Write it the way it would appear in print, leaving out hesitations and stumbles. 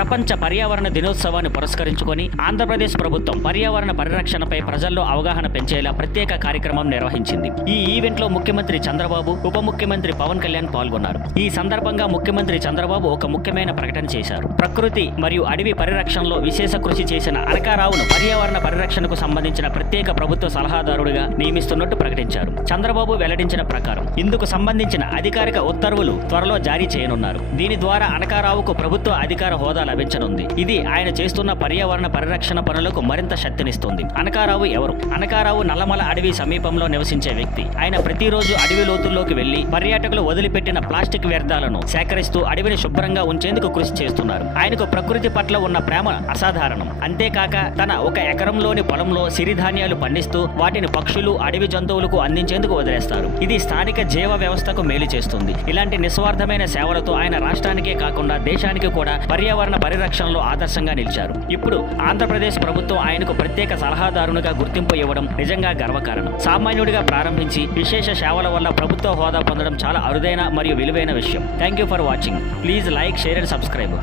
ప్రపంచ పర్యావరణ దినోత్సవాన్ని పురస్కరించుకొని ఆంధ్రప్రదేశ్ ప్రభుత్వం పర్యావరణ పరిరక్షణపై ప్రజల్లో అవగాహన పెంచేలా ప్రత్యేక కార్యక్రమం నిర్వహించింది. ఈ ఈవెంట్లో ముఖ్యమంత్రి చంద్రబాబు, ఉప ముఖ్యమంత్రి పవన్ కళ్యాణ్ పాల్గొన్నారు. ఈ సందర్భంగా ముఖ్యమంత్రి చంద్రబాబు ఒక ముఖ్యమైన ప్రకటన చేశారు. ప్రకృతి మరియు అడవి పరిరక్షణలో విశేష కృషి చేసిన అనకారావును పర్యావరణ పరిరక్షణకు సంబంధించిన ప్రత్యేక ప్రభుత్వ సలహాదారుడిగా నియమిస్తున్నట్టు ప్రకటించారు. చంద్రబాబు వెల్లడించిన ప్రకారం ఇందుకు సంబంధించిన అధికారిక ఉత్తర్వులు త్వరలో జారీ చేయనున్నారు. దీని ద్వారా అనకారావుకు ప్రభుత్వ అధికార హోదా లభించనుంది. ఇది ఆయన చేస్తున్న పర్యావరణ పరిరక్షణ పనులకు మరింత శక్తినిస్తుంది. అనకారావు ఎవరు? అనకారావు నల్లమల అడవి సమీపంలో నివసించే వ్యక్తి. ఆయన ప్రతిరోజు అడవి లోతుల్లోకి వెళ్లి పర్యాటకులు వదిలిపెట్టిన ప్లాస్టిక్ వ్యర్థాలను సేకరిస్తూ అడవిని శుభ్రంగా ఉంచేందుకు కృషి చేస్తున్నారు. ఆయనకు ప్రకృతి పట్ల ఉన్న ప్రేమ అసాధారణం. అంతేకాక తన 1 ఎకరంలోని పొలంలో సిరిధాన్యాలు పండిస్తూ వాటిని పక్షులు, అడవి జంతువులకు అందించేందుకు వదిలేస్తారు. ఇది స్థానిక జీవ వ్యవస్థకు మేలు చేస్తుంది. ఇలాంటి నిస్వార్థమైన సేవలతో ఆయన రాష్ట్రానికే కాకుండా దేశానికి కూడా పర్యావరణ పరిరక్షణలో ఆదర్శంగా నిలిచారు. ఇప్పుడు ఆంధ్రప్రదేశ్ ప్రభుత్వం ఆయనకు ప్రత్యేక సలహాదారునిగా గుర్తింపు ఇవ్వడం నిజంగా గర్వకారణం. సామాన్యుడిగా ప్రారంభించి విశేష సేవల వల్ల ప్రభుత్వ హోదా పొందడం చాలా అరుదైన మరియు విలువైన విషయం. Thank you for watching. Please like, share and subscribe.